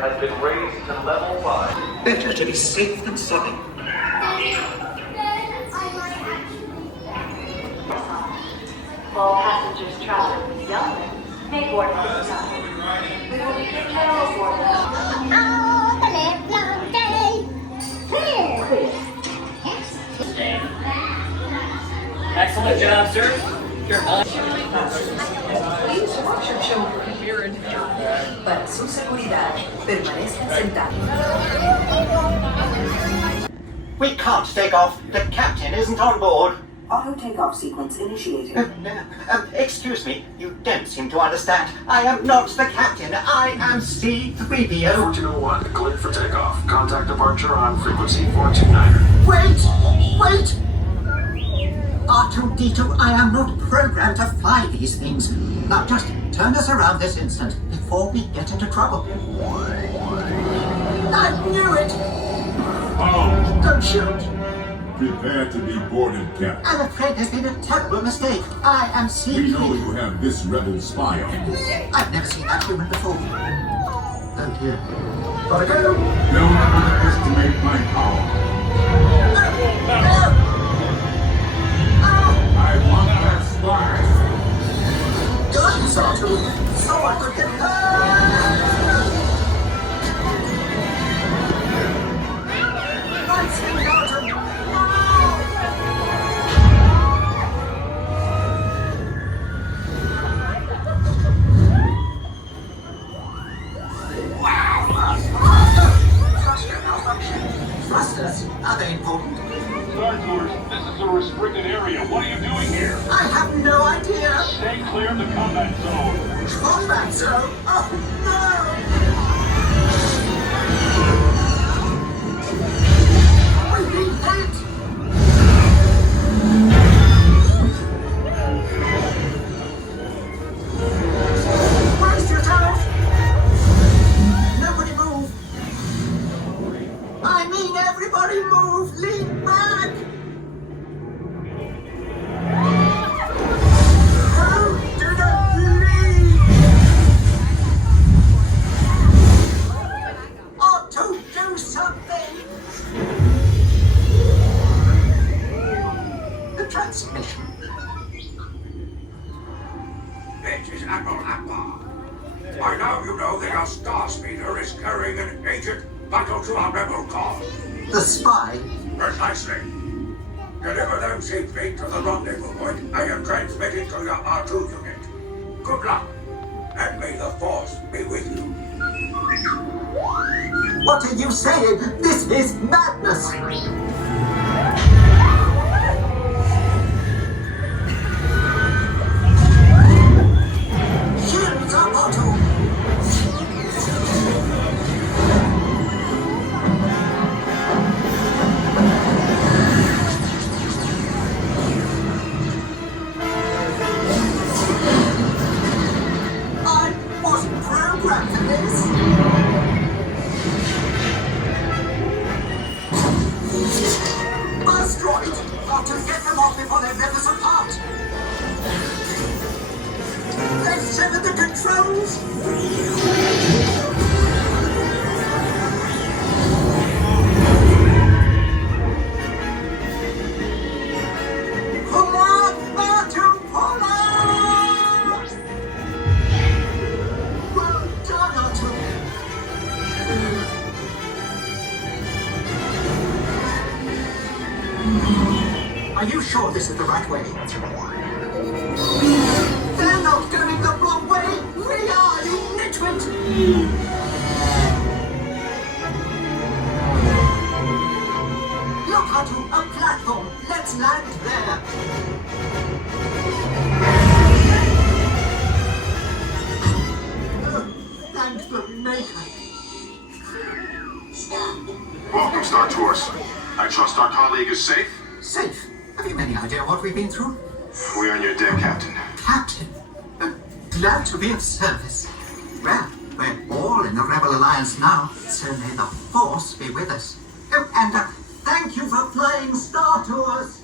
has been raised to level 5. Better to be safe than sorry. All passengers traveling with young men may board this time. We will begin general boarding. Oh, the live long day. Clear. Excellent job, sir. You're on. La instruction here and here. Para su seguridad, permanezcan sentados. We can't take off. The captain isn't on board. Auto takeoff sequence initiated. Excuse me, you don't seem to understand. I am not the captain. I am C-3PO. 1401, cleared for takeoff. Contact departure on frequency 429. Wait! R2-D2, I am not programmed to fly these things. Now just turn us around this instant before we get into trouble. I knew it! Oh, Don't shoot! prepare to be boarded, Captain. I'm afraid there's been a terrible mistake. I am We know C-3PO. you have this rebel spy on you. I've never seen that human before. Oh dear. Gotta go! Don't underestimate my power. I want that spy. Guns, R2! Someone could get hurt! Nice thing, R2! Thrusters? Are they important? Star Tours, this is a restricted area. What are you doing here? I have no idea. Stay clear of the combat zone. Combat zone? Oh no! We've been hit! Brace yourself! Nobody move! I mean everybody move! Lean back! Oh, do not leave! Ought to do something! The transmission. This is Admiral Akbar. I know you know that our Starspeeder is carrying an agent battle to our rebel cause. The spy. Precisely. Deliver them safely to the rendezvous point I am transmitting to your R2 unit. Good luck, and may the Force be with you. What are you saying? This is madness! Shields up, Otto! I wasn't programmed for this! Burst droid! Got to get them off before they rip us apart! They've severed the controls! Pull up! R2, pull up! Well done, R2! Are you sure this is the right way? They're not going the wrong way! We are, you nitwit! Look, Otto, a platform! Let's land there! Oh, thank the maker! Welcome, Star Tours. I trust our colleague is safe. Safe? Have you any idea what we've been through? We are on your deck, Captain. Captain, glad to be of service. Well, we're all in the Rebel Alliance now, so may the Force be with us. Oh, and thank you for flying Star Tours.